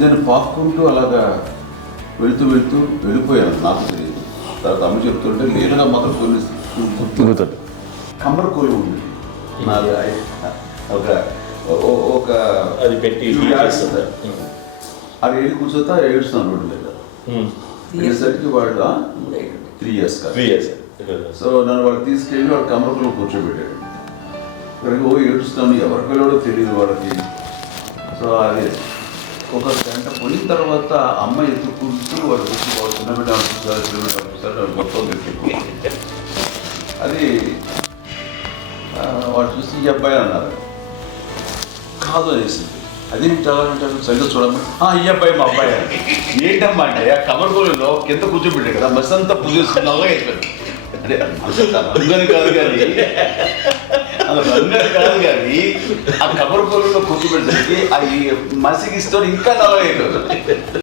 నేను పాక్కుంటూ అలాగా వెళుతూ వెళ్ళిపోయాను, నాకు తెలియదు. తర్వాత అమ్మ చెప్తుంటే లేదుగా మాత్రం కొన్ని గుర్తుంది. కమ్మర కోలు ఉంది నాది. ఒక అది పెట్టి అది వెళ్ళి కూర్చోతా ఏడుస్తున్నాను రోడ్డు మీద. వెళ్ళేసరికి వాళ్ళు 3 years కాదు. 3 years. సో నన్ను వాడు తీసుకెళ్ళి వాడు కమ్మరకులో కూర్చోబెట్టాడు. ఇక్కడికి ఏడుస్తాను, ఎవరికి వెళ్ళాడో తెలియదు వాళ్ళకి. సో అది ఒక గంట పోయిన తర్వాత అమ్మ ఎత్తుకుంటూ వాడు వచ్చి వాడు చిన్నబిడ్డ అనిపిస్తారు మొత్తం ఎత్తుకు. అది వాడు చూసి ఈ అబ్బాయి అన్నారు. కాదు అనేసింది. అది చాలా అంటారు సరిగ్గా చూడమ్మా, ఈ అబ్బాయి మా అబ్బాయి అని. ఏంటమ్మా అంటే ఆ కమర్గోళంలో కింద కూర్చోబెట్టాడు కదా, బస్ అంతా పూజేసుకున్నాగా అయిపోయింది. అంటే రంగని కాదు కానీ అలా రంగని కాదు కానీ ఆ కమర్గోళంలో కూర్చోబెట్టడానికి ఆ మసిగిస్తూ ఇంకా నల్లగా అయిపోయింది.